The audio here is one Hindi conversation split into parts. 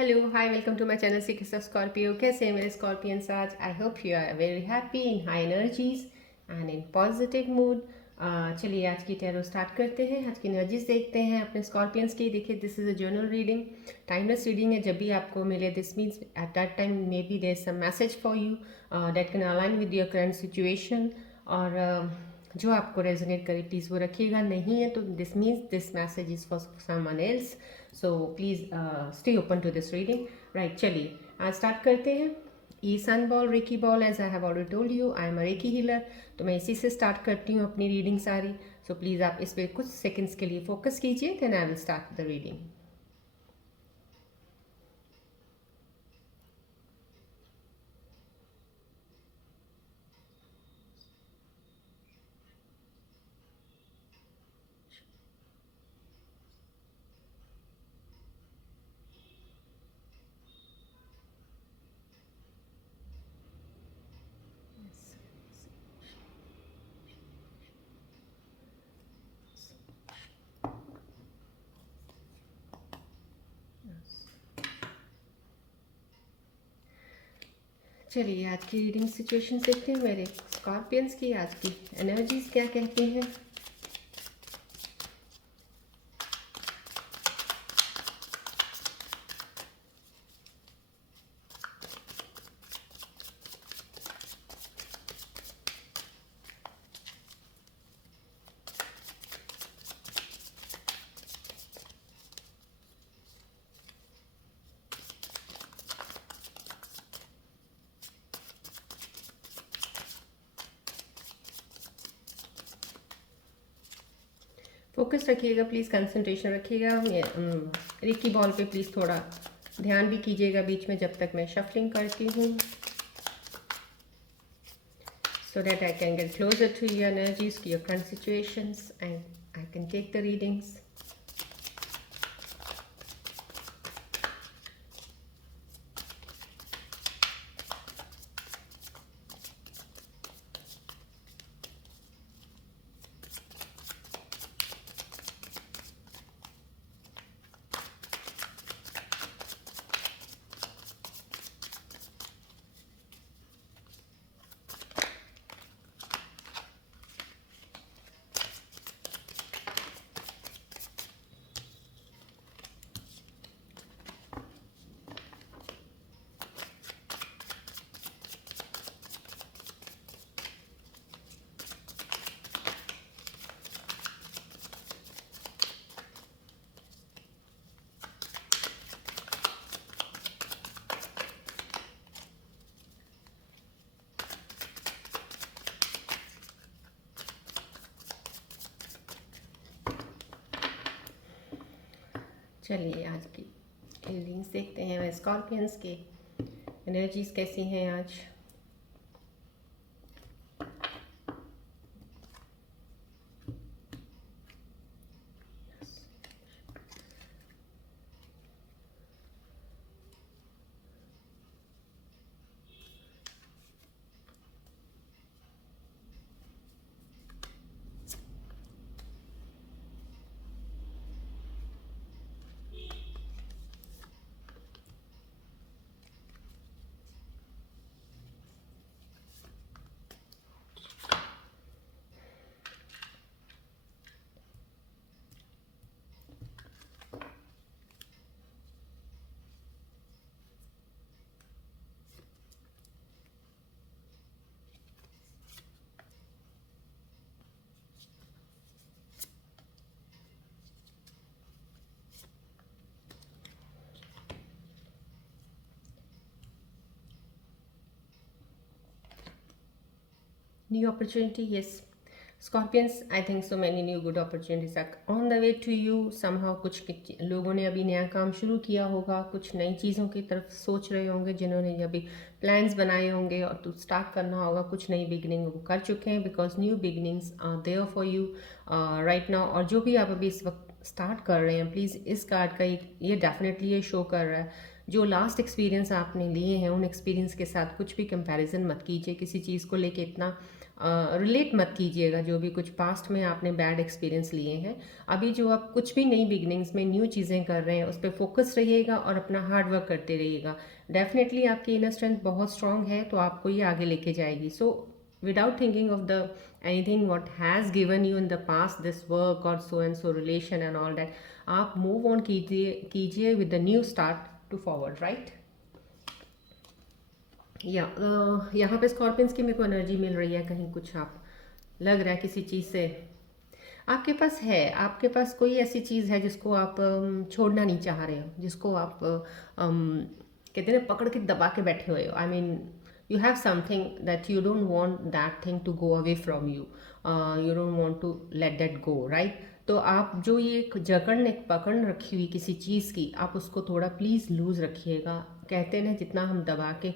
Hello hi welcome to my channel six Scorpio. कैसे हैं मेरे स्कॉर्पियंस? आज I hope you are very happy in high energies and in positive mood. चलिए आज की टैरो स्टार्ट करते हैं। आज की एनर्जीज देखते हैं अपने स्कॉर्पियंस की। देखिए, this is a journal reading, timeless reading है। जब भी आपको मिले this means at that time maybe there is some message for you that can align with your current situation. और जो आपको रेजोनेट करे प्लीज़ वो रखिएगा, नहीं है तो this means this message is for someone else, so please stay open to this reading. Right, चलिए आज स्टार्ट करते हैं। ये sun ball reiki ball, as I have already told you I am a reiki healer, तो मैं इसी से स्टार्ट करती हूँ अपनी रीडिंग सारी। सो प्लीज़ आप इस पर कुछ सेकंड्स के लिए फोकस कीजिए, then I will start the reading. चलिए आज की रीडिंग सिचुएशन देखते हैं मेरे स्कॉर्पियंस की। आज की एनर्जीज क्या कहती हैं। फोकस रखिएगा प्लीज़, कंसंट्रेशन रखिएगा। रिकी बॉल पे प्लीज़ थोड़ा ध्यान भी कीजिएगा बीच में जब तक मैं शफलिंग करती हूँ, so that I can get closer to your energies, to your current situations, and I can take the readings. चलिए आज की रीडिंग्स देखते हैं स्कॉर्पियंस के एनर्जीज कैसी हैं आज। New opportunity, yes. Scorpions, I think so many new good opportunities are on the way to you. Somehow कुछ लोगों ने अभी नया काम शुरू किया होगा, कुछ नई चीज़ों की तरफ सोच रहे होंगे, जिन्होंने अभी प्लान्स बनाए होंगे और तो स्टार्ट करना होगा, कुछ नई बिगनिंग वो कर चुके हैं, because new beginnings are there for you right now. और जो भी आप अभी इस वक्त स्टार्ट कर रहे हैं, प्लीज़ इस कार्ड का ये डेफिनेटली ये शो कर रहा है, जो लास्ट एक्सपीरियंस आपने लिए हैं उन एक्सपीरियंस के साथ कुछ भी कंपैरिजन मत कीजिए। किसी चीज़ को लेके इतना रिलेट मत कीजिएगा जो भी कुछ पास्ट में आपने बैड एक्सपीरियंस लिए हैं। अभी जो आप कुछ भी नई बिगनिंग्स में न्यू चीज़ें कर रहे हैं उस पर फोकस रहिएगा और अपना हार्ड वर्क करते रहिएगा। डेफिनेटली आपकी इनर स्ट्रेंथ बहुत स्ट्रांग है, तो आपको ये आगे लेके जाएगी। सो without thinking of the anything what has given you in the past, this work or so and so relation and all that, आप move on कीजिए with the new start to forward, right? या यहाँ पे स्कॉर्पियंस की मेरे को एनर्जी मिल रही है, कहीं कुछ आप लग रहा है किसी चीज़ से आपके पास है, आपके पास कोई ऐसी चीज़ है जिसको आप छोड़ना नहीं चाह रहे हो, जिसको आप कहते हैं ना पकड़ के दबा के बैठे हुए हो। I mean you have something that you don't want that thing to go away from you, you don't want to let that go, right? तो आप जो ये एक एक पकड़ रखी हुई किसी चीज़ की, आप उसको थोड़ा प्लीज़ लूज़ रखिएगा। कहते हैं ना जितना हम दबा के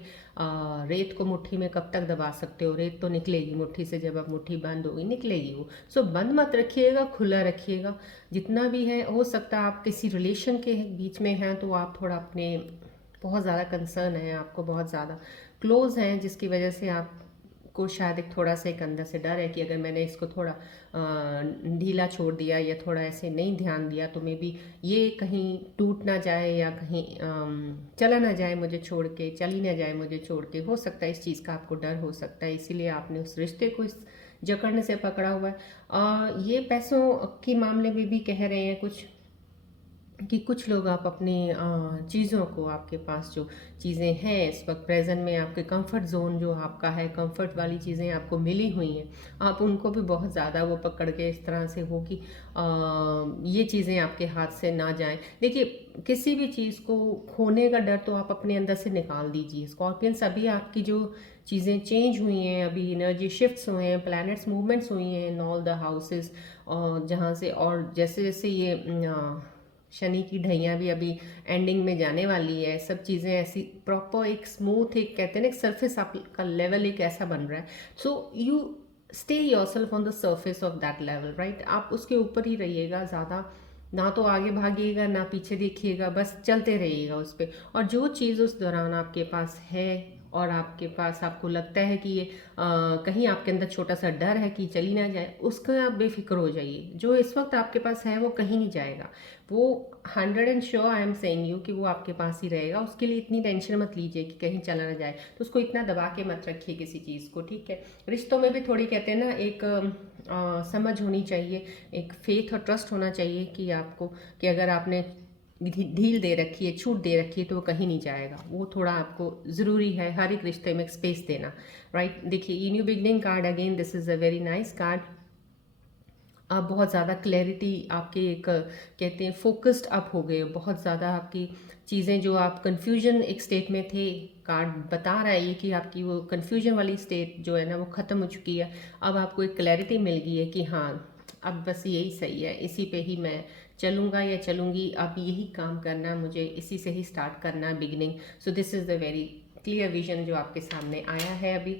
रेत को मुट्ठी में कब तक दबा सकते हो, रेत तो निकलेगी मुट्ठी से, जब आप मुट्ठी बंद होगी निकलेगी वो। सो बंद मत रखिएगा, खुला रखिएगा जितना भी है। हो सकता है आप किसी रिलेशन के बीच में हैं तो आप थोड़ा अपने बहुत ज़्यादा कंसर्न है, आपको बहुत ज़्यादा क्लोज हैं, जिसकी वजह से आप को शायद एक थोड़ा सा एक अंदर से डर है कि अगर मैंने इसको थोड़ा ढीला छोड़ दिया या थोड़ा ऐसे नहीं ध्यान दिया तो मे बी ये कहीं टूट ना जाए या कहीं चला ना जाए मुझे छोड़ के, चली ना जाए मुझे छोड़ के। हो सकता है इस चीज़ का आपको डर हो सकता है, इसीलिए आपने उस रिश्ते को इस जकड़ने से पकड़ा हुआ है। ये पैसों के मामले में भी कह रहे हैं कुछ कि कुछ लोग आप अपनी चीज़ों को, आपके पास जो चीज़ें हैं इस वक्त प्रेजेंट में, आपके कंफर्ट जोन जो आपका है, कंफर्ट वाली चीज़ें आपको मिली हुई हैं, आप उनको भी बहुत ज़्यादा वो पकड़ के इस तरह से हो कि ये चीज़ें आपके हाथ से ना जाएं। देखिए किसी भी चीज़ को खोने का डर तो आप अपने अंदर से निकाल दीजिए स्कॉर्पियंस। अभी आपकी जो चीज़ें चेंज हुई हैं, अभी एनर्जी शिफ्ट्स हुए हैं, प्लैनेट्स मूवमेंट्स हुई हैं इन ऑल द हाउसेस, और जहाँ से और जैसे जैसे ये शनि की ढैया भी अभी एंडिंग में जाने वाली है, सब चीज़ें ऐसी प्रॉपर एक स्मूथ, एक कहते हैं ना सरफेस आपका लेवल एक ऐसा बन रहा है। So you stay yourself on the surface of that level, right? आप उसके ऊपर ही रहिएगा, ज़्यादा ना तो आगे भागिएगा ना पीछे देखिएगा, बस चलते रहिएगा उस पर। और जो चीज़ उस दौरान आपके पास है और आपके पास आपको लगता है कि ये कहीं आपके अंदर छोटा सा डर है कि चली ना जाए, उसका आप बेफिक्र हो जाइए। जो इस वक्त आपके पास है वो कहीं नहीं जाएगा, वो 100 and sure I am saying you कि वो आपके पास ही रहेगा। उसके लिए इतनी टेंशन मत लीजिए कि कहीं चला ना जाए, तो उसको इतना दबा के मत रखिए किसी चीज़ को, ठीक है? रिश्तों में भी थोड़ी कहते हैं ना एक समझ होनी चाहिए, एक फेथ और ट्रस्ट होना चाहिए कि आपको, कि अगर आपने ढील दे रखी है, छूट दे रखी है, तो वो कहीं नहीं जाएगा। वो थोड़ा आपको ज़रूरी है हर एक रिश्ते में एक स्पेस देना, राइट? देखिए ये new beginning card again, this is a very nice card. आप बहुत ज़्यादा क्लैरिटी आपके एक कहते हैं फोकस्ड अप हो गए, बहुत ज़्यादा आपकी चीज़ें जो आप कंफ्यूजन एक स्टेट में थे, कार्ड बता रहा है ये कि आपकी वो कंफ्यूजन वाली स्टेट जो है ना वो ख़त्म हो चुकी है। अब आपको एक क्लैरिटी मिल गई है कि हाँ अब बस यही सही है, इसी पे ही मैं चलूँगा या चलूँगी, अब यही काम करना है मुझे, इसी से ही स्टार्ट करना है beginning. So this is the very clear vision जो आपके सामने आया है अभी।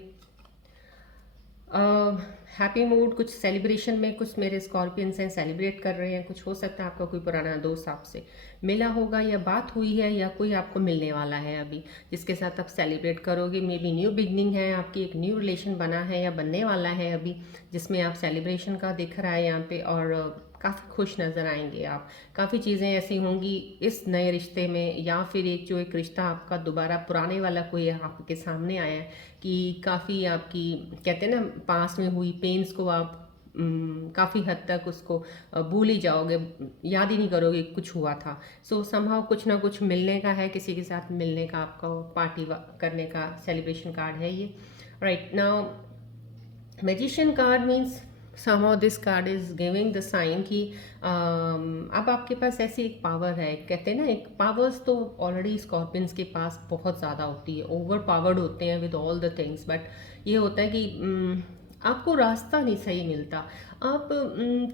हैप्पी मूड, कुछ सेलिब्रेशन में कुछ मेरे स्कॉर्पियंस हैं, सेलिब्रेट कर रहे हैं। कुछ हो सकता है आपका कोई पुराना दोस्त आपसे मिला होगा या बात हुई है, या कोई आपको मिलने वाला है अभी जिसके साथ आप सेलिब्रेट करोगे। मे बी न्यू बिगनिंग है आपकी, एक न्यू रिलेशन बना है या बनने वाला है अभी, जिसमें आप सेलिब्रेशन का दिख रहा है यहाँ पे, और काफ़ी खुश नज़र आएंगे आप। काफ़ी चीज़ें ऐसी होंगी इस नए रिश्ते में, या फिर एक जो एक रिश्ता आपका दोबारा पुराने वाला कोई आपके सामने आया है कि काफ़ी आपकी कहते हैं ना पास में हुई पेन्स को आप काफ़ी हद तक उसको भूल ही जाओगे, याद ही नहीं करोगे कुछ हुआ था। सो समहाउ कुछ ना कुछ मिलने का है, किसी के साथ मिलने का, आपका पार्टी करने का सेलिब्रेशन कार्ड है ये, right? Now magician card means somehow this card is giving the sign कि अब आपके पास ऐसी एक पावर है, कहते हैं ना एक पावर्स तो ऑलरेडी स्कॉर्पियंस के पास बहुत ज़्यादा होती है, ओवर पावर्ड होते हैं with all the things, but ये होता है कि आपको रास्ता नहीं सही मिलता। आप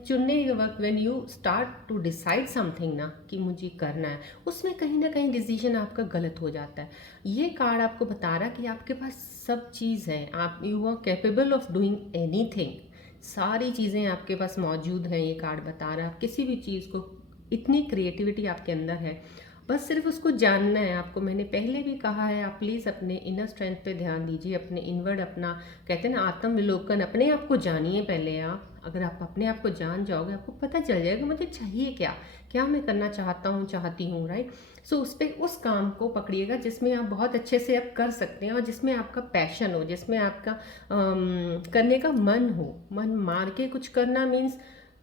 चुनने के वक्त when you start to decide something ना कि मुझे करना है, उसमें कहीं ना कहीं डिसीजन आपका गलत हो जाता है। ये कार्ड आपको बता रहा है कि आपके पास सब चीज़ है, आप you are capable of doing anything, सारी चीज़ें आपके पास मौजूद हैं। ये कार्ड बता रहा है आप किसी भी चीज़ को, इतनी क्रिएटिविटी आपके अंदर है, बस सिर्फ उसको जानना है आपको। मैंने पहले भी कहा है, आप प्लीज़ अपने इनर स्ट्रेंथ पे ध्यान दीजिए, अपने इनवर्ड, अपना कहते हैं ना आत्मविलोकन, अपने आप को जानिए पहले आप। अगर आप अपने आप को जान जाओगे, आपको पता चल जाएगा मुझे चाहिए क्या, क्या मैं करना चाहता हूँ, चाहती हूँ, राइट। सो उस पर उस काम को पकड़िएगा जिसमें आप बहुत अच्छे से आप कर सकते हैं और जिसमें आपका पैशन हो, जिसमें आपका करने का मन हो। मन मार के कुछ करना मीन्स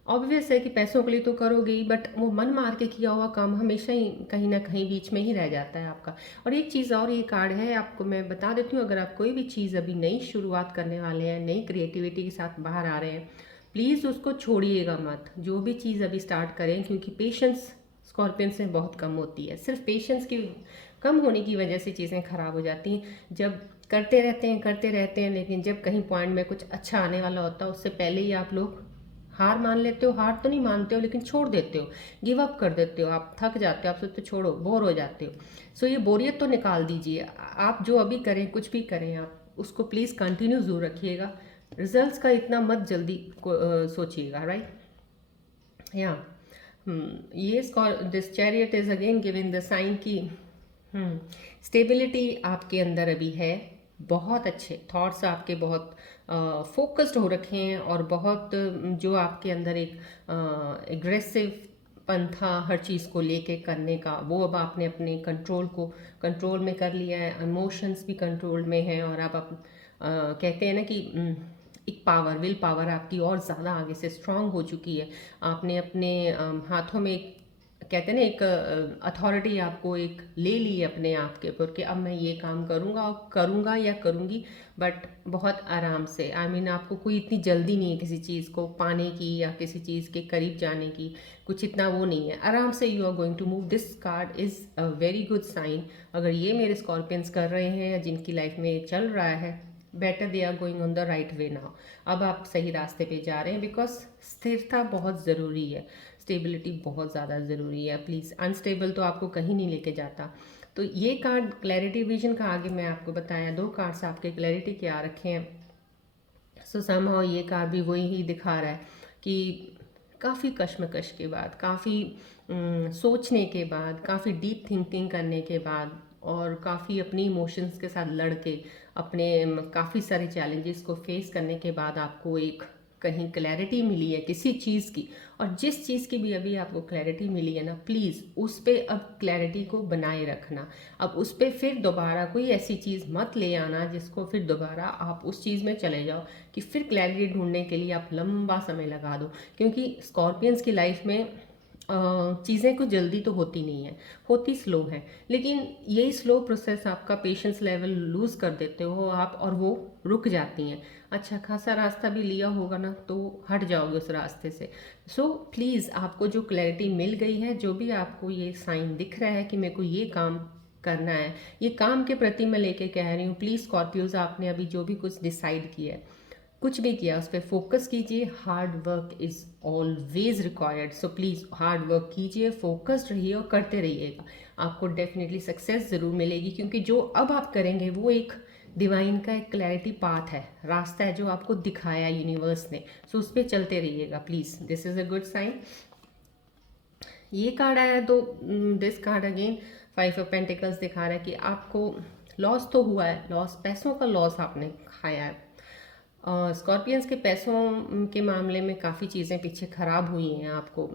ऑब्वियस है कि पैसों के लिए तो करोगे ही, बट वो मन मार के किया हुआ काम हमेशा ही कहीं ना कहीं बीच में ही रह जाता है आपका। और एक चीज़ और, ये कार्ड है आपको मैं बता देती हूँ, अगर आप कोई भी चीज़ अभी नई शुरुआत करने वाले हैं, नई क्रिएटिविटी के साथ बाहर आ रहे हैं, प्लीज़ उसको छोड़िएगा मत। जो भी चीज़ अभी स्टार्ट करें, क्योंकि पेशेंस स्कॉर्पियंस में बहुत कम होती है। सिर्फ पेशेंस की कम होने की वजह से चीज़ें ख़राब हो जाती हैं। जब करते रहते हैं, लेकिन जब कहीं पॉइंट में कुछ अच्छा आने वाला होता है, उससे पहले ही आप लोग हार मान लेते हो। हार तो नहीं मानते हो, लेकिन छोड़ देते हो, गिव अप कर देते हो, आप थक जाते हो, आप सोचते हो छोड़ो, बोर हो जाते हो। सो ये बोरियत तो निकाल दीजिए। आप जो अभी करें, कुछ भी करें, आप उसको प्लीज़ कंटिन्यू ज़रूर रखिएगा। रिजल्ट्स का इतना मत जल्दी सोचिएगा, राइट। या ये this chariot is again giving the sign की स्टेबिलिटी आपके अंदर अभी है। बहुत अच्छे थॉट्स आपके बहुत फोकस्ड हो रखे हैं, और बहुत जो आपके अंदर एक एग्रेसिव पन था हर चीज़ को लेके करने का, वो अब आपने अपने कंट्रोल को कंट्रोल में कर लिया है। इमोशंस भी कंट्रोल में है, और आप कहते हैं ना कि एक पावर, विल पावर आपकी और ज़्यादा आगे से स्ट्रांग हो चुकी है। आपने अपने हाथों में एक कहते हैं ना एक अथॉरिटी आपको एक ले ली है अपने आप के ऊपर कि अब मैं ये काम करूँगा, और करूँगा या करूँगी, बट बहुत आराम से। आई मीन आपको कोई इतनी जल्दी नहीं है किसी चीज़ को पाने की या किसी चीज़ के करीब जाने की, कुछ इतना वो नहीं है। आराम से you are going to move. This card is a very good sign. अगर ये मेरे स्कॉर्पियंस कर रहे हैं या जिनकी लाइफ में चल रहा है, better they are going on the right way now. अब आप सही रास्ते पे जा रहे हैं, बिकॉज स्थिरता बहुत ज़रूरी है, स्टेबिलिटी बहुत ज़्यादा ज़रूरी है। प्लीज़, अनस्टेबल तो आपको कहीं नहीं लेके जाता। तो ये कार्ड क्लैरिटी विजन का आगे मैं आपको बताया, दो कार्ड्स आपके क्लैरिटी के आ रखे हैं। सो समहाउ ये कार्ड भी वही ही दिखा रहा है कि काफ़ी कश्मकश के बाद, काफ़ी सोचने के बाद, काफ़ी डीप थिंकिंग करने के बाद, और काफ़ी अपनी इमोशंस के साथ लड़ के, अपने काफ़ी सारे चैलेंजेस को फेस करने के बाद आपको एक कहीं क्लैरिटी मिली है किसी चीज़ की। और जिस चीज़ की भी अभी आपको क्लैरिटी मिली है ना, प्लीज़ उस पर अब क्लैरिटी को बनाए रखना। अब उस पर फिर दोबारा कोई ऐसी चीज़ मत ले आना जिसको फिर दोबारा आप उस चीज़ में चले जाओ, कि फिर क्लैरिटी ढूंढने के लिए आप लंबा समय लगा दो। क्योंकि स्कॉर्पियंस की लाइफ में चीज़ें कुछ जल्दी तो होती नहीं है, होती स्लो है। लेकिन यही स्लो प्रोसेस आपका पेशेंस लेवल लूज़ कर देते हो आप, और वो रुक जाती हैं। अच्छा खासा रास्ता भी लिया होगा ना, तो हट जाओगे उस रास्ते से। सो प्लीज़, आपको जो क्लैरिटी मिल गई है, जो भी आपको ये साइन दिख रहा है कि मेरे को ये काम करना है, ये काम के प्रति मैं लेके कह रही हूँ, प्लीज़ स्कॉर्पियोज, आपने अभी जो भी कुछ डिसाइड किया है, कुछ भी किया, उस पर फोकस कीजिए। Hard work is always required. So please hard work कीजिए, फोकस्ड रहिए और करते रहिएगा। आपको डेफिनेटली सक्सेस ज़रूर मिलेगी, क्योंकि जो अब आप करेंगे वो एक डिवाइन का एक क्लैरिटी पाथ है, रास्ता है जो आपको दिखाया यूनिवर्स ने। सो उस पर चलते रहिएगा please. This is a good sign. ये कार्ड आया तो this card again 5 of pentacles दिखा रहा है कि आपको लॉस तो हुआ है, लॉस, पैसों का लॉस आपने खाया है। स्कॉर्पियंस के पैसों के मामले में काफ़ी चीज़ें पीछे ख़राब हुई हैं। आपको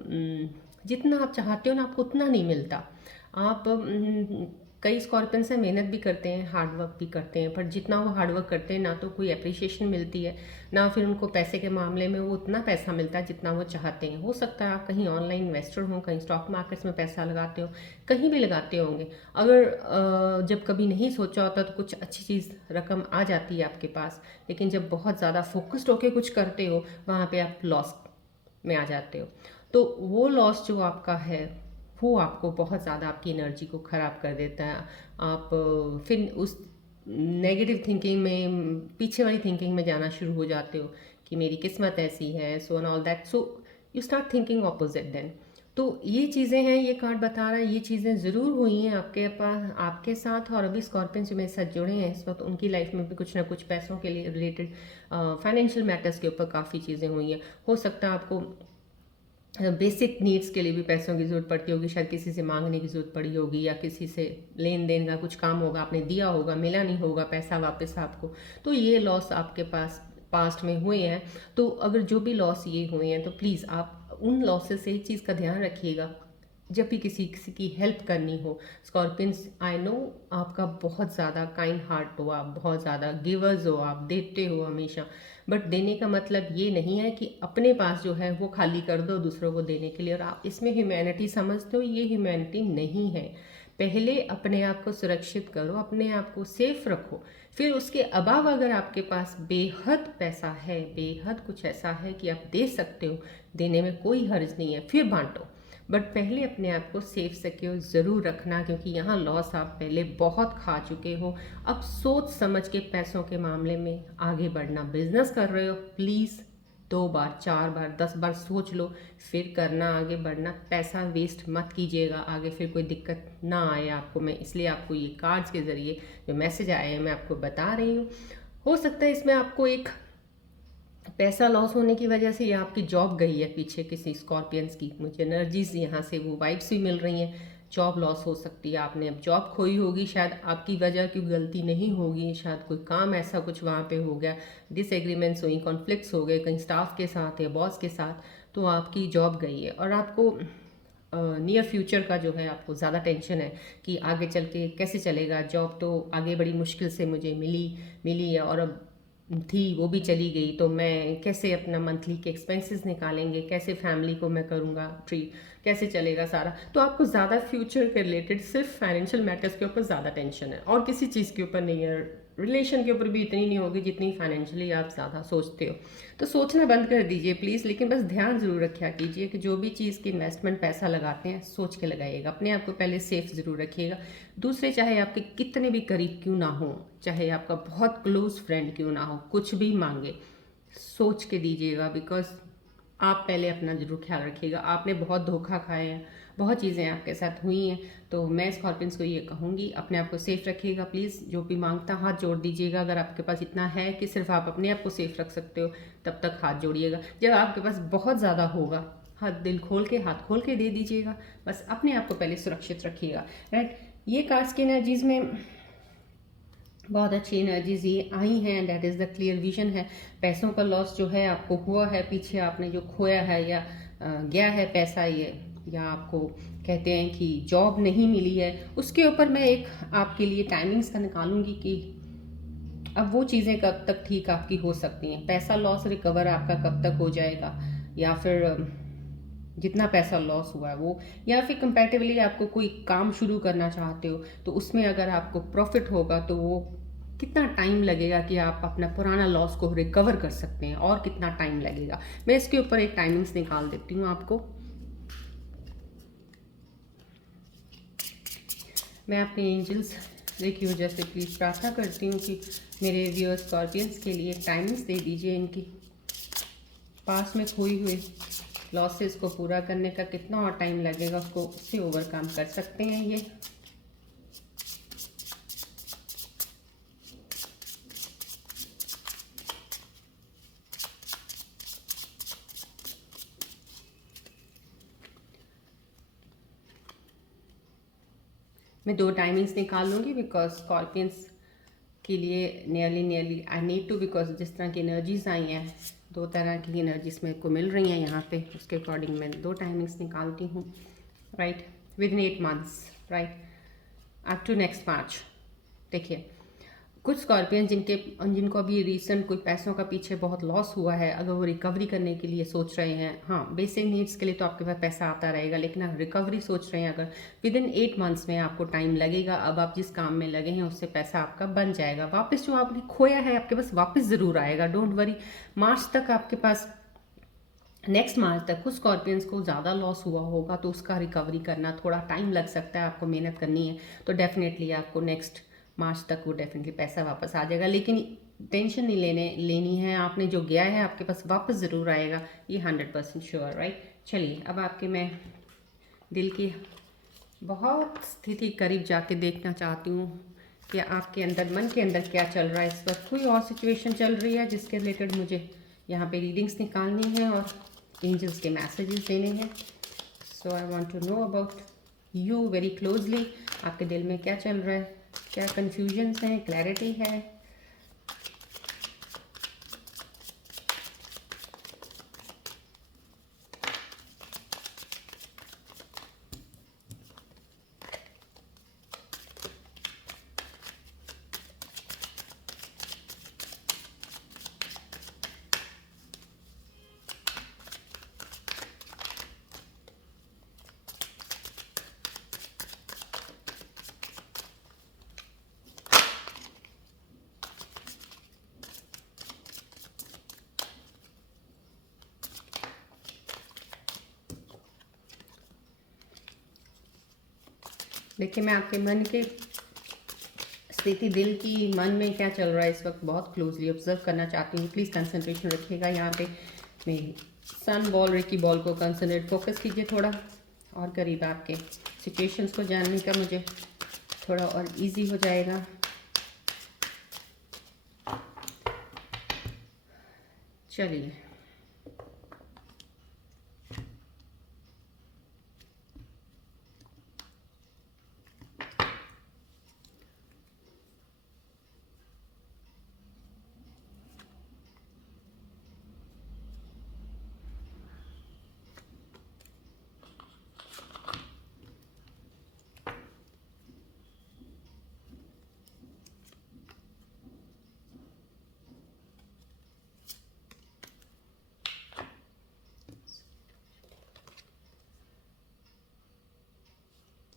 जितना आप चाहते हो ना, आपको उतना नहीं मिलता। आप कई स्कॉर्पियंस से मेहनत भी करते हैं, हार्ड वर्क भी करते हैं, पर जितना वो हार्ड वर्क करते हैं ना तो कोई अप्रिशिएशन मिलती है, ना फिर उनको पैसे के मामले में वो उतना पैसा मिलता है जितना वो चाहते हैं। हो सकता है आप कहीं ऑनलाइन इन्वेस्टर हो, कहीं स्टॉक मार्केट्स में पैसा लगाते हो, कहीं भी लगाते होंगे। अगर जब कभी नहीं सोचा होता तो कुछ अच्छी चीज़ रकम आ जाती है आपके पास, लेकिन जब बहुत ज़्यादा फोकस्ड होकर कुछ करते हो, वहाँ पे आप लॉस में आ जाते हो। तो वो लॉस जो आपका है, वो आपको बहुत ज़्यादा आपकी एनर्जी को ख़राब कर देता है। आप फिर उस नेगेटिव थिंकिंग में, पीछे वाली थिंकिंग में जाना शुरू हो जाते हो कि मेरी किस्मत ऐसी है, so and all that. So you start thinking opposite then. तो ये चीज़ें हैं, ये कार्ड बता रहा है, ये चीज़ें ज़रूर हुई हैं आपके पास, आपके साथ। और अभी स्कॉर्पियंस जो मेरे साथ जुड़े हैं इस वक्त, उनकी लाइफ में भी कुछ ना कुछ पैसों के लिए रिलेटेड फाइनेंशियल मैटर्स के ऊपर काफ़ी चीज़ें हुई हैं। हो सकता है आपको बेसिक नीड्स के लिए भी पैसों की ज़रूरत पड़ती होगी, शायद किसी से मांगने की ज़रूरत पड़ी होगी या किसी से लेन देन का कुछ काम होगा, आपने दिया होगा, मिला नहीं होगा पैसा वापस आपको, तो ये लॉस आपके पास पास्ट में हुए हैं। तो अगर जो भी लॉस ये हुए हैं तो प्लीज़ आप उन लॉसेस से एक चीज़ का ध्यान रखिएगा, जब भी किसी किसी की हेल्प करनी हो। स्कॉर्पियंस, आई नो आपका बहुत ज़्यादा काइंड हार्ट हो, आप बहुत ज़्यादा गिवर्स हो, आप देते हो हमेशा, बट देने का मतलब ये नहीं है कि अपने पास जो है वो खाली कर दो दूसरों को देने के लिए और आप इसमें ह्यूमैनिटी समझते हो। ये ह्यूमैनिटी नहीं है। पहले अपने आप को सुरक्षित करो, अपने आप को सेफ रखो, फिर उसके अलावा अगर आपके पास बेहद पैसा है, बेहद कुछ ऐसा है कि आप दे सकते हो, देने में कोई हर्ज नहीं है, फिर बांटो। बट पहले अपने आप को सेफ सिक्योर ज़रूर रखना, क्योंकि यहाँ लॉस आप पहले बहुत खा चुके हो। अब सोच समझ के पैसों के मामले में आगे बढ़ना। बिजनेस कर रहे हो, प्लीज़ 2 बार 4 बार 10 बार सोच लो, फिर करना, आगे बढ़ना। पैसा वेस्ट मत कीजिएगा, आगे फिर कोई दिक्कत ना आए आपको। मैं इसलिए आपको ये कार्ड्स के ज़रिए जो मैसेज आए हैं मैं आपको बता रही हूँ। हो सकता है इसमें आपको एक पैसा लॉस होने की वजह से या आपकी जॉब गई है पीछे किसी स्कॉर्पियंस की, मुझे एनर्जीज यहाँ से वो वाइब्स भी मिल रही हैं। जॉब लॉस हो सकती है, आपने अब जॉब खोई होगी, शायद आपकी वजह की गलती नहीं होगी, शायद कोई काम ऐसा कुछ वहाँ पे हो गया, डिसएग्रीमेंट्स हुई, कॉन्फ्लिक्ट्स हो गए कहीं स्टाफ के साथ या बॉस के साथ, तो आपकी जॉब गई है। और आपको नियर फ्यूचर का जो है आपको ज़्यादा टेंशन है कि आगे चल के कैसे चलेगा। जॉब तो आगे बड़ी मुश्किल से मुझे मिली है और अब थी वो भी चली गई, तो मैं कैसे अपना मंथली के एक्सपेंसेस निकालेंगे, कैसे फैमिली को मैं करूँगा ट्रीट, कैसे चलेगा सारा। तो आपको ज़्यादा फ्यूचर के रिलेटेड सिर्फ फाइनेंशियल मैटर्स के ऊपर ज़्यादा टेंशन है और किसी चीज़ के ऊपर नहीं है। रिलेशन के ऊपर भी इतनी नहीं होगी जितनी फाइनेंशियली आप ज़्यादा सोचते हो। तो सोचना बंद कर दीजिए प्लीज़, लेकिन बस ध्यान ज़रूर रखा कीजिए कि जो भी चीज़ की इन्वेस्टमेंट पैसा लगाते हैं सोच के लगाइएगा, अपने आप को पहले सेफ ज़रूर रखिएगा। दूसरे चाहे आपके कितने भी करीब क्यों ना हो, चाहे आपका बहुत क्लोज फ्रेंड क्यों ना हो, कुछ भी मांगे सोच के दीजिएगा, बिकॉज आप पहले अपना जरूर ख्याल रखिएगा। आपने बहुत धोखा खाया है, बहुत चीज़ें आपके साथ हुई हैं, तो मैं स्कॉर्पियंस को ये कहूँगी अपने आप को सेफ रखिएगा प्लीज़। जो भी मांगता हाथ जोड़ दीजिएगा, अगर आपके पास इतना है कि सिर्फ आप अपने आप को सेफ रख सकते हो तब तक हाथ जोड़िएगा। जब आपके पास बहुत ज़्यादा होगा, हाथ दिल खोल के हाथ खोल के दे दीजिएगा। बस अपने आप को पहले सुरक्षित रखिएगा, राइट। ये कार्ड्स की एनर्जीज़ में बहुत अच्छी एनर्जीज ये आई हैं, that is the clear vision है। पैसों का लॉस जो है आपको हुआ है, पीछे आपने जो खोया है या गया है पैसा ये, या आपको कहते हैं कि जॉब नहीं मिली है, उसके ऊपर मैं एक आपके लिए टाइमिंग्स का निकालूंगी कि अब वो चीज़ें कब तक ठीक आपकी हो सकती हैं। पैसा लॉस रिकवर आपका कब तक हो जाएगा, या फिर जितना पैसा लॉस हुआ है वो, या फिर कंपैरेटिवली आपको कोई काम शुरू करना चाहते हो तो उसमें अगर आपको प्रॉफिट होगा तो वो कितना टाइम लगेगा कि आप अपना पुराना लॉस को रिकवर कर सकते हैं, और कितना टाइम लगेगा। मैं इसके ऊपर एक टाइमिंग्स निकाल देती हूँ आपको। मैं अपने एंजल्स की वजह से प्लीज़ प्रार्थना करती हूँ कि मेरे व्यूअर स्कॉर्पियंस के लिए टाइमिंग्स दे दीजिए, इनकी पास में खोई हुई लॉसेस को पूरा करने का कितना और टाइम लगेगा, उसको उससे ओवरकम कर सकते हैं ये। मैं 2 टाइमिंग्स निकाल लूँगी बिकॉज स्कॉर्पियंस के लिए nearly I need to, because जिस तरह की एनर्जीज आई हैं 2 तरह की एनर्जीज मेरे को मिल रही हैं यहाँ पे, उसके अकॉर्डिंग मैं 2 टाइमिंग्स निकालती हूँ, right. Within 8 months, right, up to next March. देखिए कुछ स्कॉर्पियन जिनको अभी रिसेंट कोई पैसों का पीछे बहुत लॉस हुआ है, अगर वो रिकवरी करने के लिए सोच रहे हैं, हाँ बेसिक नीड्स के लिए तो आपके पास पैसा आता रहेगा, लेकिन आप रिकवरी सोच रहे हैं अगर, विद इन 8 months में आपको टाइम लगेगा। अब आप जिस काम में लगे हैं उससे पैसा आपका बन जाएगा, वापस जो आपने खोया है आपके पास वापस ज़रूर आएगा, डोंट वरी। मार्च तक आपके पास, नेक्स्ट मार्च तक कुछ स्कॉर्पियंस को ज़्यादा लॉस हुआ होगा तो उसका रिकवरी करना थोड़ा टाइम लग सकता है, आपको मेहनत करनी है, तो डेफिनेटली आपको नेक्स्ट मार्च तक वो डेफिनेटली पैसा वापस आ जाएगा। लेकिन टेंशन नहीं लेनी है, आपने जो गया है आपके पास वापस ज़रूर आएगा, ये 100% श्योर, राइट। चलिए अब आपके मैं दिल की बहुत स्थिति करीब जाके देखना चाहती हूँ कि आपके अंदर, मन के अंदर क्या चल रहा है इस वक्त। कोई और सिचुएशन चल रही है जिसके रिलेटेड मुझे यहाँ पे रीडिंग्स निकालनी है, और एंजल्स के मैसेजेस देने हैं। So I want to know about you very closely. आपके दिल में क्या चल रहा है, क्या कन्फ्यूजन्स हैं, क्लैरिटी है। देखिए, मैं आपके मन के स्थिति, दिल की, मन में क्या चल रहा है इस वक्त बहुत क्लोजली ऑब्जर्व करना चाहती हूँ। प्लीज़ कंसंट्रेशन रखिएगा यहाँ पे। मेरी सन बॉल, रेकी बॉल को कंसंट्रेट फोकस कीजिए थोड़ा और करीब। आपके सिचुएशंस को जानने का मुझे थोड़ा और इजी हो जाएगा। चलिए,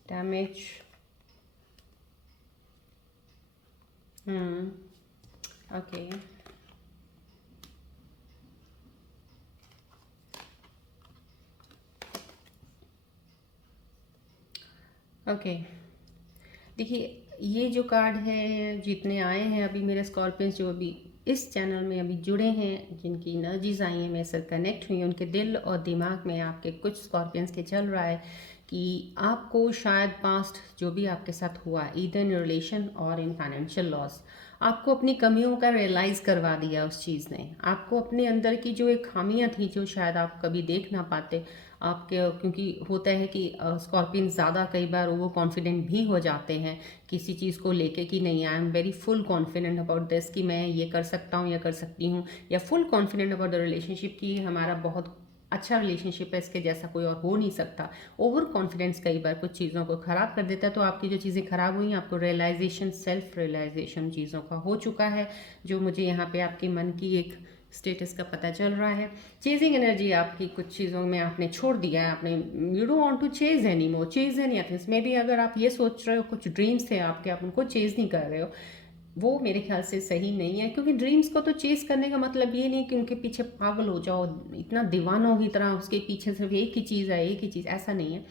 डैमेज, ओके, ओके। देखिए, ये जो कार्ड है, जितने आए हैं अभी मेरे स्कॉर्पियंस जो अभी इस चैनल में अभी जुड़े हैं, जिनकी एनर्जीज आई हैं, मेरे साथ कनेक्ट हुई हैं, उनके दिल और दिमाग में आपके कुछ स्कॉर्पियंस के चल रहा है कि आपको शायद पास्ट जो भी आपके साथ हुआ, ईदर इन रिलेशन और इन फाइनेंशियल लॉस, आपको अपनी कमियों का रियलाइज़ करवा दिया उस चीज़ ने। आपको अपने अंदर की जो एक खामियां थी, जो शायद आप कभी देख ना पाते आपके, क्योंकि होता है कि स्कॉर्पियन ज़्यादा कई बार वो कॉन्फिडेंट भी हो जाते हैं किसी चीज़ को लेके कि नहीं, I am very full confident about this, कि मैं ये कर सकता हूँ या कर सकती हूँ, या full confident about the relationship की हमारा बहुत अच्छा रिलेशनशिप है, इसके जैसा कोई और हो नहीं सकता। ओवर कॉन्फिडेंस कई बार कुछ चीज़ों को ख़राब कर देता है। तो आपकी जो चीज़ें ख़राब हुई, आपको रियलाइजेशन, सेल्फ रियलाइजेशन चीज़ों का हो चुका है, जो मुझे यहाँ पे आपके मन की एक स्टेटस का पता चल रहा है। चेजिंग एनर्जी आपकी कुछ चीज़ों में आपने छोड़ दिया है। आपने, you don't want to chase any more, chase any things. Maybe अगर आप ये सोच रहे हो कुछ ड्रीम्स थे आपके, आप उनको चेज नहीं कर रहे हो, वो मेरे ख्याल से सही नहीं है। क्योंकि ड्रीम्स को तो चेस करने का मतलब ये नहीं कि उनके पीछे पागल हो जाओ, इतना दीवानों की तरह उसके पीछे सिर्फ एक ही चीज़ है, एक ही चीज़, ऐसा नहीं है।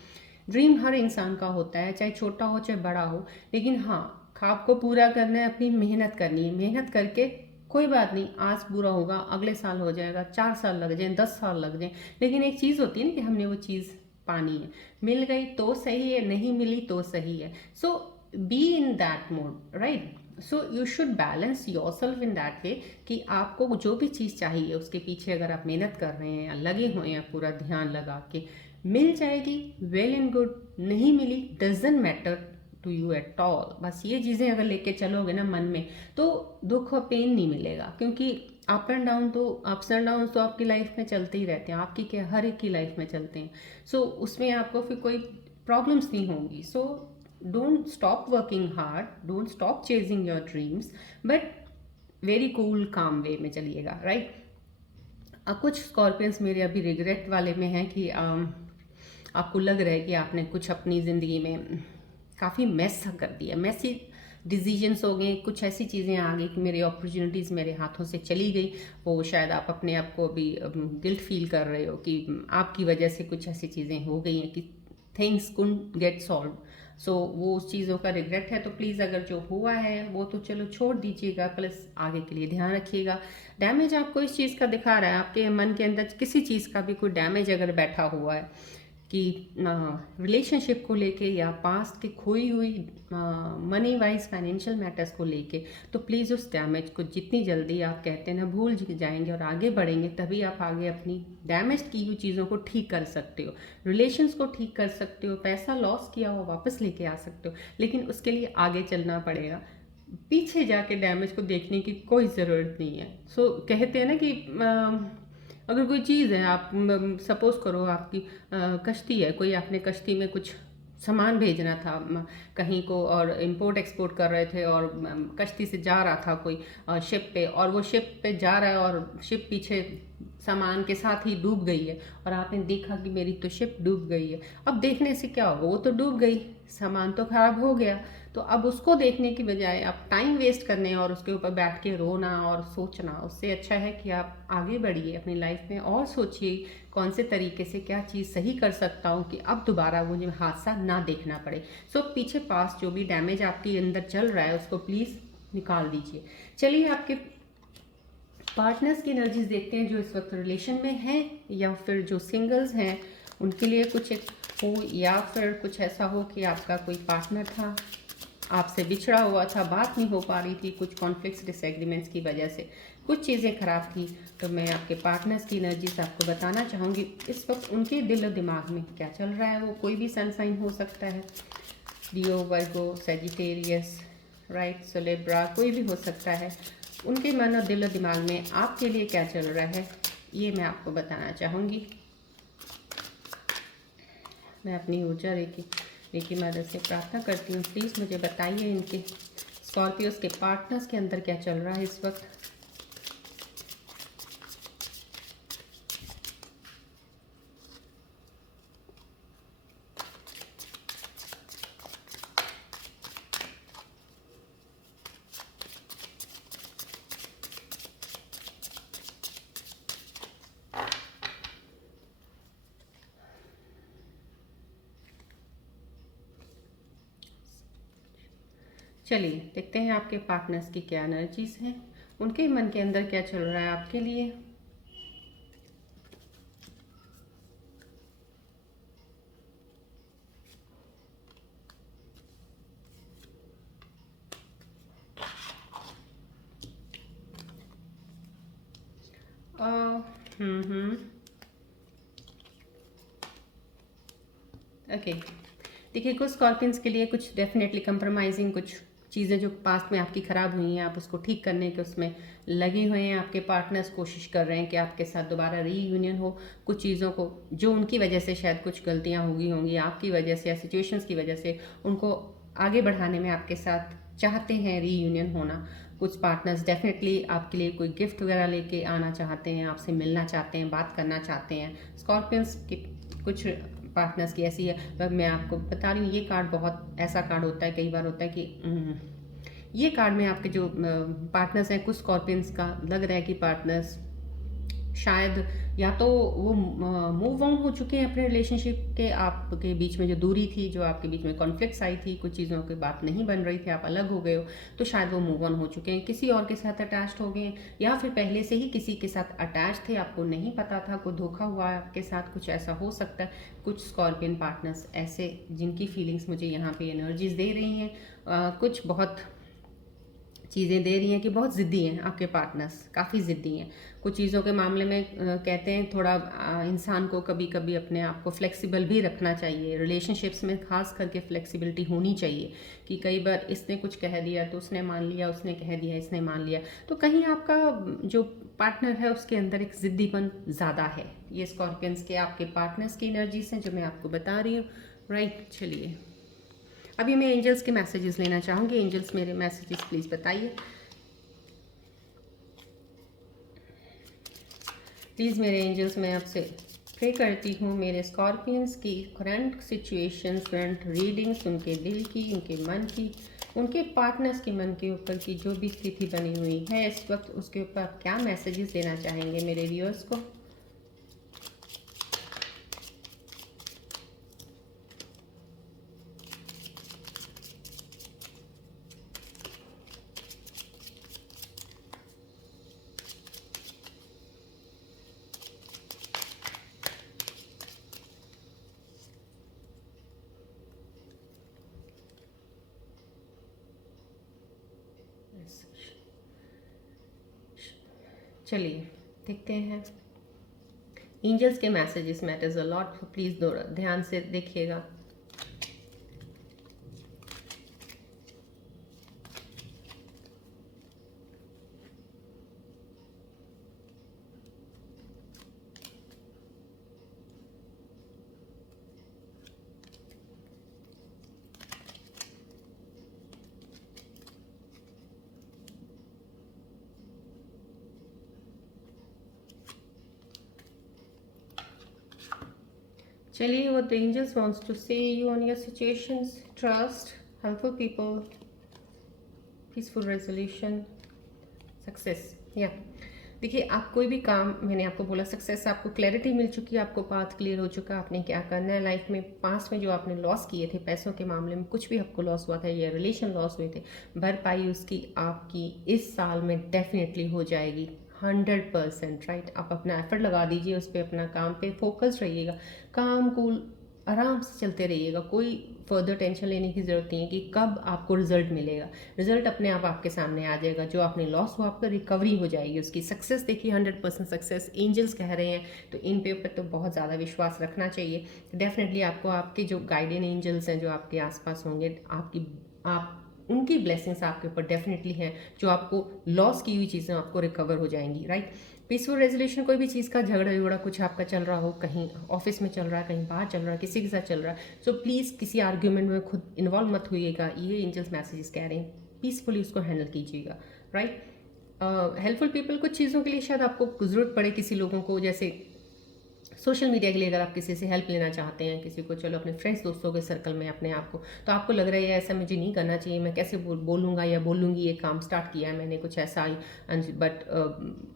ड्रीम हर इंसान का होता है, चाहे छोटा हो चाहे बड़ा हो, लेकिन हाँ, ख्वाब को पूरा करना है, अपनी मेहनत करनी है। मेहनत करके कोई बात नहीं, आज पूरा होगा, अगले साल हो जाएगा, 4 साल लग जाए, 10 साल लग जाए, लेकिन एक चीज़ होती है ना कि हमने वो चीज़ पानी है। मिल गई तो सही है, नहीं मिली तो सही है। So be in that mode, right. So you should balance yourself in that way कि आपको जो भी चीज़ चाहिए उसके पीछे अगर आप मेहनत कर रहे हैं या लगे हुए हैं पूरा ध्यान लगा के, मिल जाएगी, वेल एंड गुड। नहीं मिली, doesn't matter to you at all. बस ये चीज़ें अगर लेके चलोगे ना मन में, तो दुख और पेन नहीं मिलेगा। क्योंकि अप एंड डाउन तो, अप्स एंड डाउन तो आपकी लाइफ में चलते ही रहते हैं, आपकी क्या, हर एक की लाइफ में चलते हैं। सो उसमें आपको फिर कोई प्रॉब्लम्स नहीं होंगी। सो don't stop working hard, don't stop chasing your dreams, but very cool calm way में चलिएगा, राइट। अब कुछ स्कॉर्पियंस मेरे अभी रिग्रेट वाले में हैं कि आपको लग रहा है कि आपने कुछ अपनी ज़िंदगी में काफ़ी मेस कर दिया, मेसी डिसीजंस हो गए, कुछ ऐसी चीज़ें आ गई कि मेरी अपॉर्चुनिटीज़ मेरे हाथों से चली गई। वो शायद आप अपने आप को अभी गिल्ट फील कर रहे हो कि आपकी वजह से कुछ ऐसी चीज़ें हो गई हैं कि थिंग्स कुडंट गेट सॉल्व। सो वो उस चीज़ों का रिग्रेट है। तो प्लीज़ अगर जो हुआ है वो तो चलो छोड़ दीजिएगा, प्लस आगे के लिए ध्यान रखिएगा। डैमेज आपको इस चीज़ का दिखा रहा है, आपके मन के अंदर किसी चीज़ का भी कोई डैमेज अगर बैठा हुआ है कि रिलेशनशिप को लेके या पास्ट की खोई हुई मनी वाइज फाइनेंशियल मैटर्स को लेके, तो प्लीज़ उस डैमेज को जितनी जल्दी आप कहते हैं ना भूल जाएंगे और आगे बढ़ेंगे, तभी आप आगे अपनी डैमेज की हुई चीज़ों को ठीक कर सकते हो, रिलेशंस को ठीक कर सकते हो, पैसा लॉस किया हो वापस लेके आ सकते हो। लेकिन उसके लिए आगे चलना पड़ेगा, पीछे जाके डैमेज को देखने की कोई ज़रूरत नहीं है। कहते हैं ना कि अगर कोई चीज़ है, आप सपोज़ करो आपकी कश्ती है, कोई आपने कश्ती में कुछ सामान भेजना था कहीं को, और इंपोर्ट एक्सपोर्ट कर रहे थे, और कश्ती से जा रहा था कोई शिप पे, और वो शिप पे जा रहा है और शिप पीछे सामान के साथ ही डूब गई है, और आपने देखा कि मेरी तो शिप डूब गई है। अब देखने से क्या होगा, वो तो डूब गई, सामान तो खराब हो गया। तो अब उसको देखने की बजाय आप टाइम वेस्ट करने और उसके ऊपर बैठ के रोना और सोचना, उससे अच्छा है कि आप आगे बढ़िए अपनी लाइफ में और सोचिए कौन से तरीके से क्या चीज़ सही कर सकता हूँ कि अब दोबारा वो जो हादसा ना देखना पड़े। पीछे पास जो भी डैमेज आपके अंदर चल रहा है उसको प्लीज़ निकाल दीजिए। चलिए आपके पार्टनर्स की एनर्जीज देखते हैं जो इस वक्त रिलेशन में हैं, या फिर जो सिंगल्स हैं उनके लिए कुछ एक हो, या फिर कुछ ऐसा हो कि आपका कोई पार्टनर था, आपसे बिछड़ा हुआ था, बात नहीं हो पा रही थी, कुछ कॉन्फ्लिक्ट्स डिसएग्रीमेंट्स की वजह से कुछ चीज़ें ख़राब थी। तो मैं आपके पार्टनर्स की एनर्जीज आपको बताना चाहूँगी इस वक्त उनके दिल और दिमाग में क्या चल रहा है। वो कोई भी सन साइन हो सकता है, लियो, वर्गो, सेजिटेरियस, राइट, सो लिब्रा, कोई भी हो सकता है। उनके मन और दिल और दिमाग में आपके लिए क्या चल रहा है ये मैं आपको बताना चाहूँगी। मैं अपनी ऊर्जा रेकी मदद से प्रार्थना करती हूँ, प्लीज़ मुझे बताइए इनके स्कॉर्पियोस के पार्टनर्स के अंदर क्या चल रहा है इस वक्त। चलिए देखते हैं आपके पार्टनर्स की क्या एनर्जीज हैं, उनके मन के अंदर क्या चल रहा है आपके लिए। ओके, देखिए कुछ स्कॉर्पियंस के लिए कुछ डेफिनेटली कंप्रोमाइजिंग, कुछ चीज़ें जो पास्ट में आपकी ख़राब हुई हैं आप उसको ठीक करने के उसमें लगे हुए हैं। आपके पार्टनर्स कोशिश कर रहे हैं कि आपके साथ दोबारा रीयूनियन हो। कुछ चीज़ों को जो उनकी वजह से शायद कुछ गलतियाँ होंगी आपकी वजह से या सिचुएशंस की वजह से, उनको आगे बढ़ाने में आपके साथ चाहते हैं रीयूनियन होना। कुछ पार्टनर्स डेफिनेटली आपके लिए कोई गिफ्ट वगैरह लेके आना चाहते हैं, आपसे मिलना चाहते हैं, बात करना चाहते हैं। स्कॉर्पियंस के कुछ पार्टनर्स की ऐसी है, पर मैं आपको बता रही हूँ ये कार्ड बहुत ऐसा कार्ड होता है, कई बार होता है कि ये कार्ड में आपके जो पार्टनर्स हैं, कुछ स्कॉर्पियंस का लग रहा है कि पार्टनर्स शायद या तो वो मूव ऑन हो चुके हैं अपने रिलेशनशिप के, आपके बीच में जो दूरी थी, जो आपके बीच में कॉन्फ्लिक्ट्स आई थी, कुछ चीज़ों की बात नहीं बन रही थी, आप अलग हो गए हो, तो शायद वो मूव ऑन हो चुके हैं, किसी और के साथ अटैच्ड हो गए हैं, या फिर पहले से ही किसी के साथ अटैच थे, आपको नहीं पता था, कोई धोखा हुआ है आपके साथ, कुछ ऐसा हो सकता है। कुछ स्कॉर्पियन पार्टनर्स ऐसे जिनकी फीलिंग्स मुझे यहाँ पे एनर्जीज दे रही हैं, कुछ बहुत चीज़ें दे रही हैं कि बहुत ज़िद्दी हैं आपके पार्टनर्स, काफ़ी ज़िद्दी हैं कुछ चीज़ों के मामले में। कहते हैं थोड़ा इंसान को कभी कभी अपने आप को फ्लेक्सिबल भी रखना चाहिए, रिलेशनशिप्स में खास करके फ्लेक्सिबिलिटी होनी चाहिए कि कई बार इसने कुछ कह दिया तो उसने मान लिया, उसने कह दिया इसने मान लिया, तो कहीं आपका जो पार्टनर है उसके अंदर एक ज़िद्दीपन ज़्यादा है। ये स्कॉर्पियंस के आपके पार्टनर्स की एनर्जीज हैं जो मैं आपको बता रही हूँ, राइट। चलिए अभी मैं एंजल्स के मैसेजेस लेना चाहूँगी। एंजल्स मेरे मैसेजेस प्लीज़ बताइए, प्लीज़ मेरे एंजल्स, मैं आपसे प्रे करती हूँ मेरे स्कॉर्पियंस की करंट सिचुएशंस, करंट रीडिंग्स, उनके दिल की, उनके मन की, उनके पार्टनर्स के मन के ऊपर की जो भी स्थिति बनी हुई है इस वक्त, उसके ऊपर आप क्या मैसेजेस देना चाहेंगे मेरे व्यूअर्स को। चलिए देखते हैं एंजल्स के messages matters a lot, please ध्यान से देखिएगा। चलिए, what the angels wants to say you on your situations: trust, helpful people, peaceful resolution, success. या देखिए, आप कोई भी काम, मैंने आपको बोला सक्सेस, आपको क्लैरिटी मिल चुकी है, आपको पाथ क्लियर हो चुका है, आपने क्या करना है लाइफ में। पास्ट में जो आपने लॉस किए थे पैसों के मामले में, कुछ भी आपको लॉस हुआ था या रिलेशन लॉस हुए थे, भरपाई उसकी आपकी इस साल में डेफिनेटली हो जाएगी 100%। राइट, आप अपना एफर्ट लगा दीजिए उस पर, अपना काम पे फोकस रहिएगा, काम कूल आराम से चलते रहिएगा। कोई फर्दर टेंशन लेने की ज़रूरत नहीं है कि कब आपको रिजल्ट मिलेगा। रिजल्ट अपने आप आपके सामने आ जाएगा। जो आपने लॉस हुआ, आपका रिकवरी हो जाएगी उसकी। सक्सेस देखिए 100% सक्सेस एंजल्स कह रहे हैं, तो इन पे ऊपर तो बहुत ज़्यादा विश्वास रखना चाहिए। डेफिनेटली आपको आपके जो गाइडियन एंजल्स हैं जो आपके आसपास होंगे, आप उनकी ब्लेसिंग्स आपके ऊपर डेफिनेटली हैं, जो आपको लॉस की हुई चीज़ें आपको रिकवर हो जाएंगी। राइट, पीसफुल रेजोल्यूशन, कोई भी चीज़ का झगड़ा कुछ आपका चल रहा हो, कहीं ऑफिस में चल रहा है, कहीं बाहर चल रहा है, किसी के साथ चल रहा है, सो प्लीज़ किसी आर्ग्यूमेंट में खुद इन्वॉल्व मत होइएगा। ये एंजल्स मैसेजेस कह रहे हैं, पीसफुली उसको हैंडल कीजिएगा। राइट, हेल्पफुल पीपल, कुछ चीज़ों के लिए शायद आपको ज़रूरत पड़े किसी लोगों को, जैसे सोशल मीडिया के लिए अगर आप किसी से हेल्प लेना चाहते हैं, किसी को, चलो अपने फ्रेंड्स दोस्तों के सर्कल में अपने आप को, तो आपको लग रहा है ऐसा मुझे नहीं करना चाहिए, मैं कैसे बोलूँगा या बोलूँगी, ये काम स्टार्ट किया है मैंने कुछ ऐसा ही, बट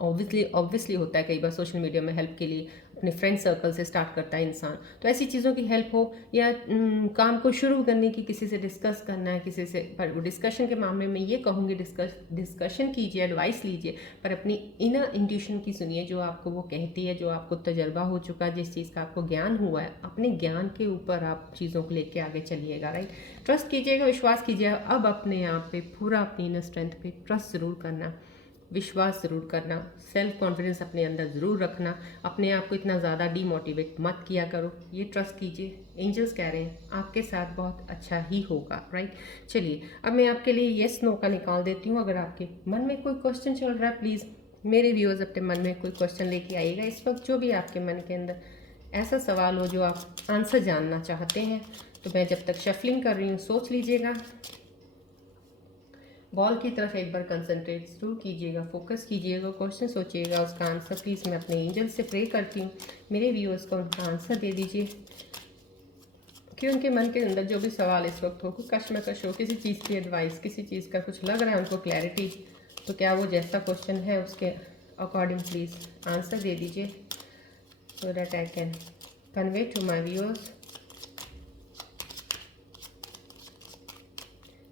ऑब्वियसली होता है कई बार सोशल मीडिया में हेल्प के लिए अपने फ्रेंड सर्कल से स्टार्ट करता है इंसान। तो ऐसी चीज़ों की हेल्प हो, या काम को शुरू करने की किसी से डिस्कस करना है किसी से, पर डिस्कशन के मामले में ये कहूँगी डिस्कशन कीजिए, एडवाइस लीजिए, पर अपनी इनर इंट्यूशन की सुनिए, जो आपको वो कहती है, जो आपको तजर्बा हो चुका है, जिस चीज़ का आपको ज्ञान हुआ है, अपने ज्ञान के ऊपर आप चीज़ों को लेके आगे चलिएगा। राइट, ट्रस्ट कीजिएगा, विश्वास कीजिएगा। अब अपने आप पे पूरा, अपनी इनर स्ट्रेंथ पे ट्रस्ट ज़रूर करना, विश्वास ज़रूर करना, सेल्फ कॉन्फिडेंस अपने अंदर ज़रूर रखना, अपने आप को इतना ज़्यादा डीमोटिवेट मत किया करो, ये ट्रस्ट कीजिए। एंजल्स कह रहे हैं आपके साथ बहुत अच्छा ही होगा। राइट, चलिए अब मैं आपके लिए येस नो का निकाल देती हूँ। अगर आपके मन में कोई क्वेश्चन चल रहा है, प्लीज़ मेरे व्यूअर्स अपने मन में कोई क्वेश्चन लेके आइएगा इस वक्त, जो भी आपके मन के अंदर ऐसा सवाल हो जो आप आंसर जानना चाहते हैं। तो मैं जब तक शफलिंग कर रही हूँ, सोच लीजिएगा, बॉल की तरफ एक बार कंसंट्रेट जरूर कीजिएगा, फोकस कीजिएगा, क्वेश्चन सोचिएगा, उसका आंसर प्लीज़ मैं अपने एंजल से प्रे करती हूँ मेरे व्यूअर्स को उनका आंसर दे दीजिए कि उनके मन के अंदर जो भी सवाल इस वक्त हो, कोई कश्मकश हो, किसी चीज़ की एडवाइस, किसी चीज़ का कुछ लग रहा है उनको क्लैरिटी, तो क्या वो जैसा क्वेश्चन है उसके अकॉर्डिंग प्लीज़ आंसर दे दीजिए, so that I can convey to my viewers.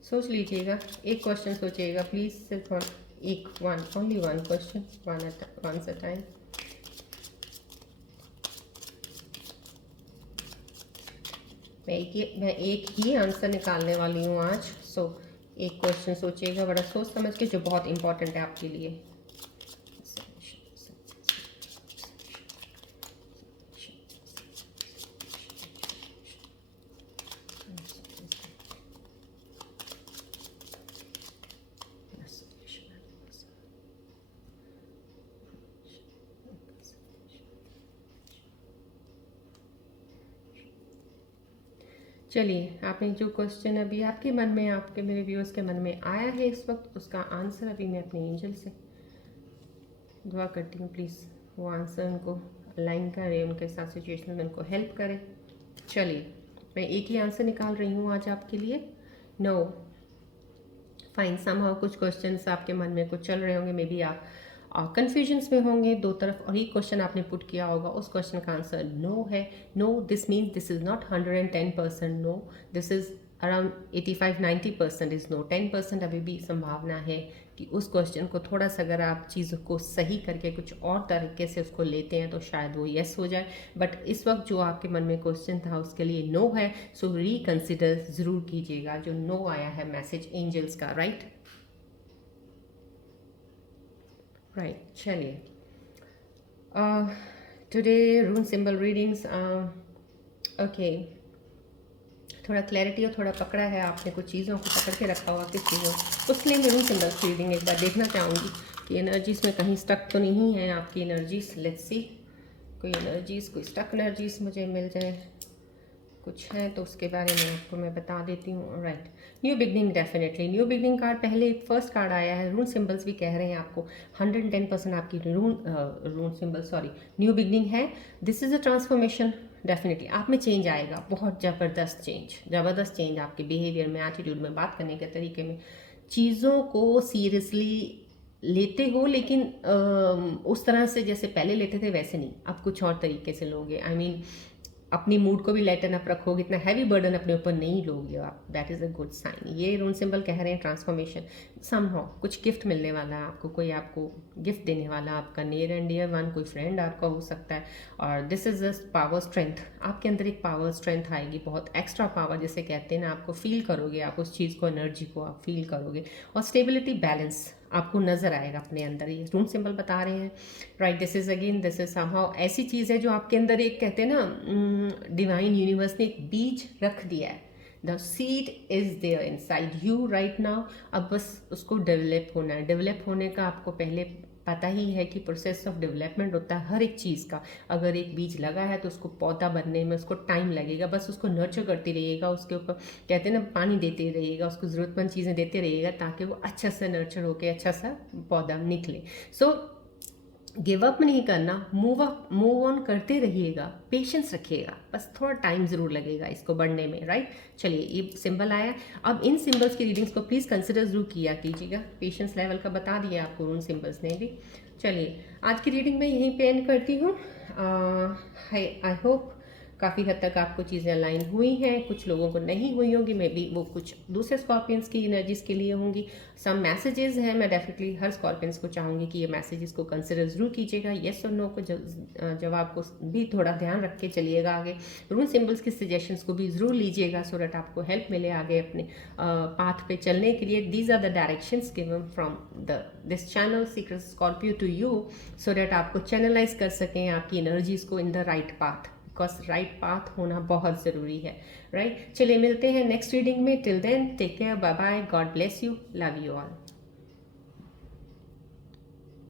सोच लीजिएगा, एक क्वेश्चन सोचिएगा प्लीज़, सिर्फ only one question, once a time. मैं एक ही आंसर निकालने वाली हूँ आज। सो एक क्वेश्चन सोचिएगा बड़ा सोच समझ के, जो बहुत इंपॉर्टेंट है आपके लिए। चलिए, आपने जो क्वेश्चन अभी आपके मन में, आपके मेरे व्यूअर्स के मन में आया है इस वक्त, उसका आंसर अभी मैं अपने एंजल से दुआ करती हूँ, प्लीज़ वो आंसर उनको अलाइन करे, उनके साथ सिचुएशन में उनको हेल्प करे। चलिए, मैं एक ही आंसर निकाल रही हूँ आज आपके लिए। नो, फाइन, समहाउ कुछ क्वेश्चंस आपके मन में कुछ चल रहे होंगे, मे बी आप कन्फ्यूजन्स में होंगे दो तरफ, और एक क्वेश्चन आपने पुट किया होगा, उस क्वेश्चन का आंसर नो है। No, this means this is not 110% no, this is around 85-90% is no. 10% अभी भी संभावना है कि उस क्वेश्चन को थोड़ा सा अगर आप चीज़ों को सही करके कुछ और तरीके से उसको लेते हैं तो शायद वो येस हो जाए, बट इस वक्त जो आपके मन में क्वेश्चन था उसके लिए नो है। सो रिकंसिडर ज़रूर कीजिएगा जो नो आया है मैसेज एंजल्स का। राइट, राइट, चलिए टुडे रून सिंबल रीडिंग्स। ओके, थोड़ा क्लैरिटी और थोड़ा पकड़ा है आपने, कुछ चीज़ों को पकड़ के रखा हुआ, किस चीज़ों, उसके लिए मैं रून सिंबल की रीडिंग एक बार देखना चाहूँगी कि एनर्जीज में कहीं स्टक तो नहीं है आपकी एनर्जीज। लेट्स सी, कोई एनर्जीज, कोई स्टक एनर्जीज मुझे मिल जाए, कुछ है तो उसके बारे में आपको मैं बता देती हूँ। Right, new beginning, definitely new beginning card पहले फर्स्ट कार्ड आया है। रून सिंबल्स भी कह रहे हैं आपको 110% आपकी रून सिंबल, सॉरी, न्यू बिगनिंग है। This is a transformation, definitely आप में चेंज आएगा, बहुत ज़बरदस्त चेंज आपके बिहेवियर में, एटीट्यूड में, बात करने के तरीके में, चीज़ों को सीरियसली लेते हो, लेकिन उस तरह से जैसे पहले लेते थे वैसे नहीं, अब कुछ और तरीके से लोगे। आई मीन अपनी मूड को भी लाइटन अप रखोगे, इतना हैवी बर्डन अपने ऊपर नहीं लोगे आप, that is a good sign. ये रून सिंबल कह रहे हैं ट्रांसफॉर्मेशन, समहाउ कुछ गिफ्ट मिलने वाला है आपको, कोई आपको गिफ्ट देने वाला, आपका नियर एंड डियर वन, कोई फ्रेंड आपका हो सकता है। और this is a power strength, आपके अंदर एक पावर स्ट्रेंथ आएगी, बहुत एक्स्ट्रा पावर जिसे कहते हैं ना, आपको फील करोगे, आप उस चीज़ को, एनर्जी को आप फील करोगे। और स्टेबिलिटी, बैलेंस आपको नज़र आएगा अपने अंदर, ये रून सिंबल बता रहे हैं। राइट, दिस इज़ समहाउ ऐसी चीज़ है जो आपके अंदर एक, कहते हैं ना, डिवाइन यूनिवर्स ने एक बीज रख दिया है। The seed is there inside you right now. अब बस उसको डेवलप होना है। डेवलप होने का आपको पहले पता ही है कि प्रोसेस ऑफ डेवलपमेंट होता है हर एक चीज़ का। अगर एक बीज लगा है तो उसको पौधा बनने में उसको टाइम लगेगा, बस उसको नर्चर करते रहिएगा, उसके ऊपर कहते हैं ना पानी देते रहिएगा, उसको ज़रूरतमंद चीज़ें देते रहिएगा ताकि वो अच्छा सा नर्चर होकर अच्छा सा पौधा निकले। सो गिव अप नहीं करना, मूव ऑन करते रहिएगा, पेशेंस रखिएगा, बस थोड़ा टाइम ज़रूर लगेगा इसको बढ़ने में। राइट, चलिए ये सिंबल आया। अब इन सिंबल्स की रीडिंग्स को प्लीज़ कंसिडर ज़रूर किया कीजिएगा, पेशेंस लेवल का बता दिया आपको उन सिंबल्स ने भी। चलिए आज की रीडिंग मैं यहीं पे एंड करती हूँ। आई होप काफ़ी हद तक आपको चीज़ें अलाइन हुई हैं, कुछ लोगों को नहीं हुई होंगी, मे बी वो कुछ दूसरे स्कॉर्पियंस की एनर्जीज के लिए होंगी। सम मैसेजेस हैं, मैं डेफिनेटली हर स्कॉर्पियंस को चाहूँगी कि ये मैसेजेस को कंसिडर ज़रूर कीजिएगा, येस और नो को जवाब को भी थोड़ा ध्यान रख के चलिएगा आगे। रून सिम्बल्स की सजेशंस को भी ज़रूर लीजिएगा सो दैट आपको हेल्प मिले आगे अपने पाथ पे चलने के लिए। These are the directions given from this channel secret Scorpio to you, so that आपको चैनलाइज कर सकें आपकी एनर्जीज को in the right path, because right path होना बहुत ज़रूरी है। राइट, चलिए मिलते हैं नेक्स्ट रीडिंग में। Till then take care, bye bye, God bless you, love you all.